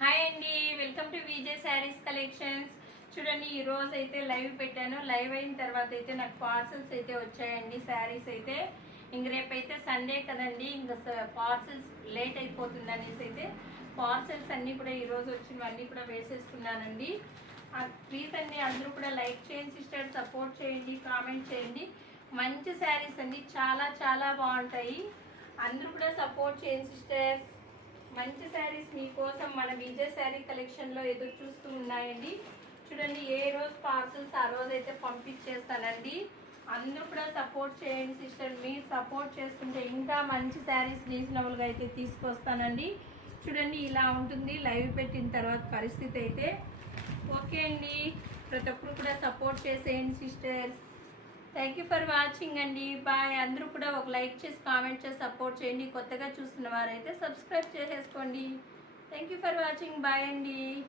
Hi అండి, welcome to VJ saris collections. చూడండి, ఈ రోజు అయితే లైవ్ పెట్టాను. లైవ్ అయిన తర్వాత అయితే నాకు పార్సల్స్ అయితే వచ్చాయండి. శారీస్ అయితే ఇంక రేపైతే సండే కదండి, ఇంకా పార్సల్స్ లేట్ అయిపోతుంది అనేసి అయితే పార్సల్స్ అన్నీ కూడా ఈరోజు వచ్చినవన్నీ కూడా వేసేసుకున్నానండి. ప్లీజ్ అండి, అందరూ కూడా లైక్ చేయండి సిస్టర్, సపోర్ట్ చేయండి, కామెంట్ చేయండి. మంచి శారీస్ అండి, చాలా చాలా బాగుంటాయి. అందరూ కూడా సపోర్ట్ చేయండి సిస్టర్స్. మంచి శారీస్ మీకోసం మన విజయ్ శారీ కలెక్షన్లో ఎదురు చూస్తూ ఉన్నాయండి. చూడండి, ఏ రోజు పార్సల్స్ ఆ రోజు అయితే పంపించేస్తానండి. అందరూ కూడా సపోర్ట్ చేయండి సిస్టర్. మీరు సపోర్ట్ చేస్తుంటే ఇంకా మంచి శారీస్ రీజనబుల్గా అయితే తీసుకొస్తానండి. చూడండి, ఇలా ఉంటుంది లైవ్ పెట్టిన తర్వాత పరిస్థితి అయితే. ఓకే అండి, ప్రతి ఒక్కరు కూడా సపోర్ట్ చేసేయండి sisters. Thank you for watching అండి. బాయ్. అందరూ కూడా ఒక లైక్ చేసి కామెంట్ చేసి సపోర్ట్ చేయండి. కొత్తగా చూస్తున్న వారైతే సబ్స్క్రైబ్ చేసేసుకోండి. Thank you for watching. Bye అండి.